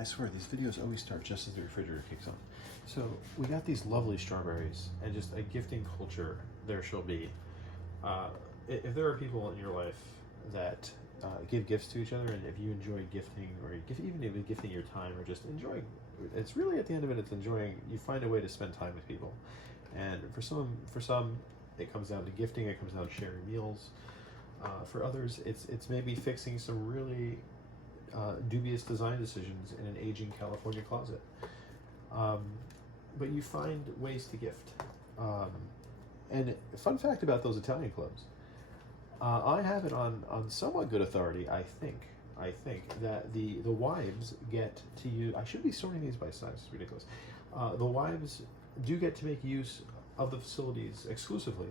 I swear, these videos always start just as the refrigerator kicks on. So we got these lovely strawberries, and just a gifting culture there shall be. If there are people in your life that give gifts to each other, and if you enjoy gifting, or even gifting your time, or just enjoying, it's really at the end of it, it's enjoying. You find a way to spend time with people, and for some, it comes down to gifting. It comes down to sharing meals. For others, it's maybe fixing some really dubious design decisions in an aging California closet. But you find ways to gift. And fun fact about those Italian clubs, I have it on somewhat good authority, I think, that the wives get to use, I should be sorting these by size, it's ridiculous. The wives do get to make use of the facilities exclusively,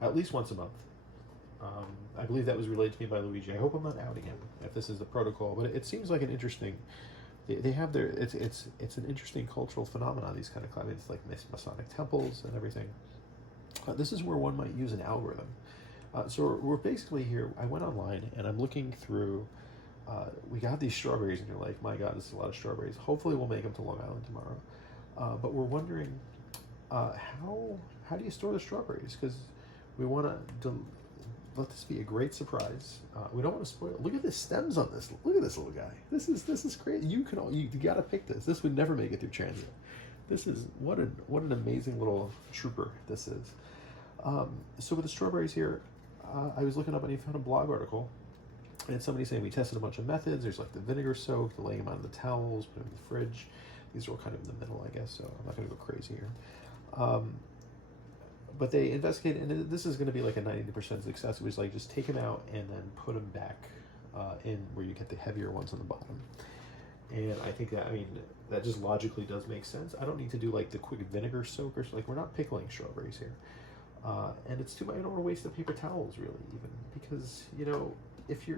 at least once a month. I believe that was relayed to me by Luigi. I hope I'm not outing him if this is the protocol, but it seems like an interesting, they have their, it's an interesting cultural phenomenon, these kind of clubs. It's like Masonic temples and everything. This is where one might use an algorithm. So we're basically here, I went online and I'm looking through, we got these strawberries and you're like, my God, this is a lot of strawberries. Hopefully we'll make them to Long Island tomorrow. But we're wondering, how do you store the strawberries? Because we want to let this be a great surprise. We don't want to spoil it. Look at the stems on this. Look at this little guy. This is great. You got to pick this. This would never make it through transit. This is what an amazing little trooper this is. So with the strawberries here, I was looking up and I found a blog article, and somebody saying we tested a bunch of methods. There's like the vinegar soak, the laying them on the towels, put them in the fridge. These are all kind of in the middle, I guess. So I'm not going to go crazy here. But they investigated, and this is going to be like a 90% success. It was like just take them out and then put them back in where you get the heavier ones on the bottom. And I think that, that just logically does make sense. I don't need to do like the quick vinegar soak, or like we're not pickling strawberries here. And it's too much. I don't want to waste the paper towels really, even because if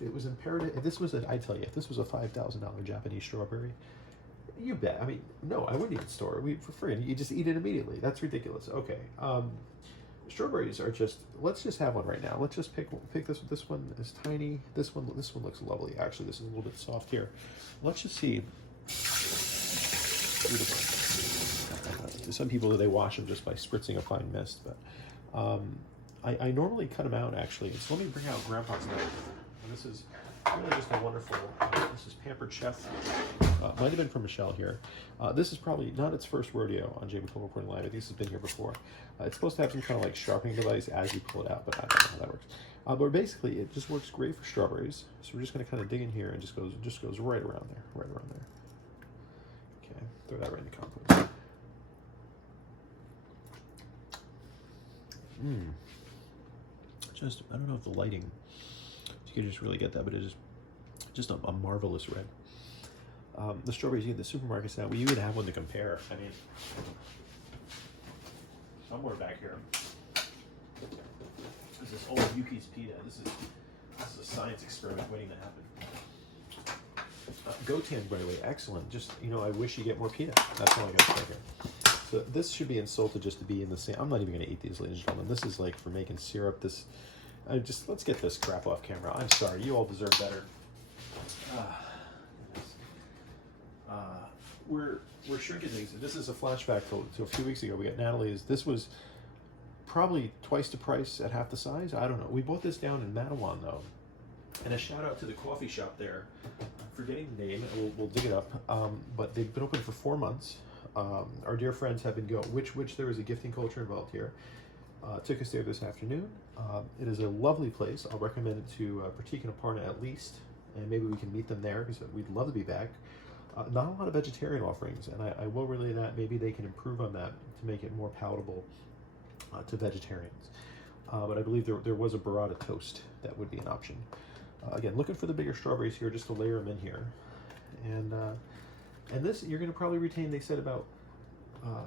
it was imperative, if this was I tell you, if this was a $5,000 Japanese strawberry, you bet. No, I wouldn't even store it. For free. You just eat it immediately. That's ridiculous. Okay. Strawberries are just. Let's just have one right now. Let's just pick this. This one is tiny. This one looks lovely. Actually, this is a little bit soft here. Let's just see. Beautiful. Some people, they wash them just by spritzing a fine mist, but I normally cut them out actually. So let me bring out Grandpa's knife. And this is really just a wonderful. This is Pampered Chef. Might have been from Michelle here. This is probably not its first rodeo on Jmikola Reporting Live. I think this has been here before. It's supposed to have some kind of like sharpening device as you pull it out, but I don't know how that works. But basically, it just works great for strawberries. So we're just going to kind of dig in here and just goes right around there, Okay, throw that right in the compost. Just, I don't know if the lighting, you can just really get that, but it is just a marvelous red. The strawberries you get at the supermarkets now, we even have one to compare. Somewhere back here is this old Yuki's pita. This is a science experiment waiting to happen. Gotan, by the way, excellent. Just, I wish you get more pita. That's all I got to say here. So this should be insulted just to be in the same. I'm not even going to eat these, ladies and gentlemen. This is like for making syrup. Let's get this crap off camera. I'm sorry. You all deserve better. We're shrinking things. This is a flashback to a few weeks ago. We got Natalie's. This was probably twice the price at half the size. I don't know. We bought this down in Matawan though. And a shout out to the coffee shop there. I'm forgetting the name. We'll dig it up. But they've been open for 4 months. Our dear friends have been going, which there is a gifting culture involved here. Took us there this afternoon. It is a lovely place. I'll recommend it to Pratik and Aparna at least, and maybe we can meet them there because we'd love to be back. Not a lot of vegetarian offerings, and I will relay that. Maybe they can improve on that to make it more palatable to vegetarians. But I believe there was a burrata toast that would be an option. Again, looking for the bigger strawberries here just to layer them in here. And this, you're going to probably retain, they said about,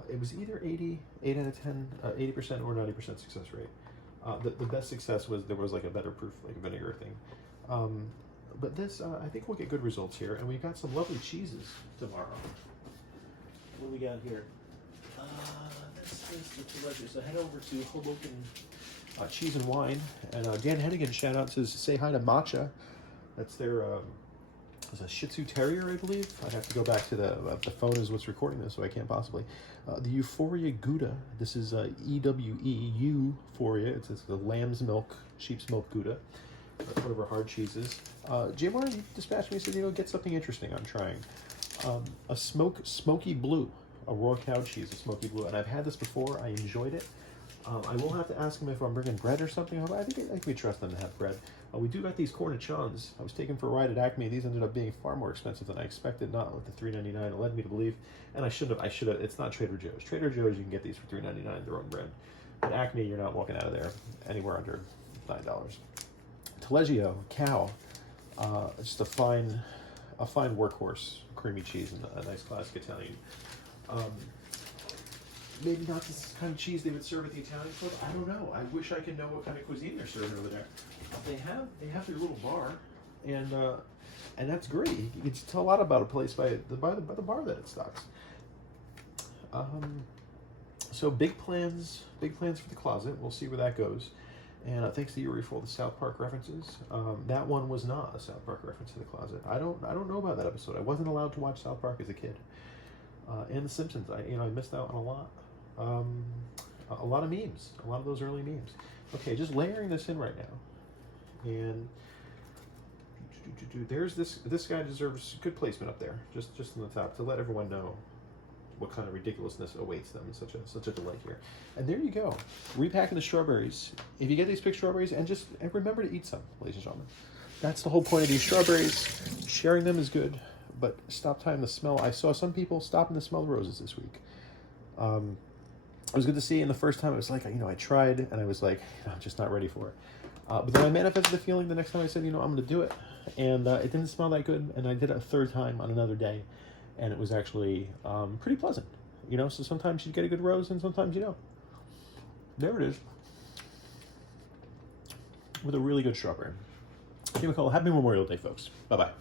it was either 8 out of 10, 80% or 90% success rate. The best success was, there was like a better proof, like a vinegar thing. But this, I think we'll get good results here. And we've got some lovely cheeses tomorrow. What do we got here? This is the pleasure. So head over to Hoboken Cheese and Wine. And Dan Hennigan, shout out, says, say hi to Matcha. That's their It's a Shih Tzu Terrier, I believe. I'd have to go back to the phone is what's recording this, so I can't possibly. The Euphoria Gouda. This is EWE, Euphoria. It's the lamb's milk, sheep's milk Gouda. One of our hard cheeses. Jmikola, you dispatched me and said, get something interesting I'm trying. A smoky blue, a raw cow cheese, a smoky blue. And I've had this before. I enjoyed it. I will have to ask them if I'm bringing bread or something. I think we trust them to have bread. We do got these cornichons. I was taken for a ride at Acme. These ended up being far more expensive than I expected, not with the $3.99 it led me to believe. And I should have. It's not Trader Joe's. Trader Joe's, you can get these for $3.99, their own brand. At Acme, you're not walking out of there anywhere under $9. Taleggio, cow, just a fine workhorse, creamy cheese and a nice classic Italian. Maybe not this kind of cheese they would serve at the Italian club. I don't know. I wish I could know what kind of cuisine they're serving over there. They have their little bar, and that's great. You can tell a lot about a place by the bar that it stocks. So big plans for the closet. We'll see where that goes. And thanks to Yuri for all the South Park references. That one was not a South Park reference to the closet. I don't know about that episode. I wasn't allowed to watch South Park as a kid. And The Simpsons. I missed out on a lot. A lot of memes. A lot of those early memes. Okay, just layering this in right now. And there's this guy deserves good placement up there, just on the top, to let everyone know what kind of ridiculousness awaits them. Such a delight here. And there you go, repacking the strawberries. If you get these, pick strawberries and remember to eat some, ladies and gentlemen. That's the whole point of these strawberries. Sharing them is good, but stop time to smell. I saw some people stopping to smell the roses this week. It was good to see. And the first time it was like, I tried and I was like, I'm just not ready for it. But then I manifested the feeling the next time I said, I'm going to do it. And it didn't smell that good. And I did it a third time on another day. And it was actually pretty pleasant. So sometimes you get a good rose and sometimes you don't. There it is. With a really good strawberry. Jmikola, happy Memorial Day, folks. Bye-bye.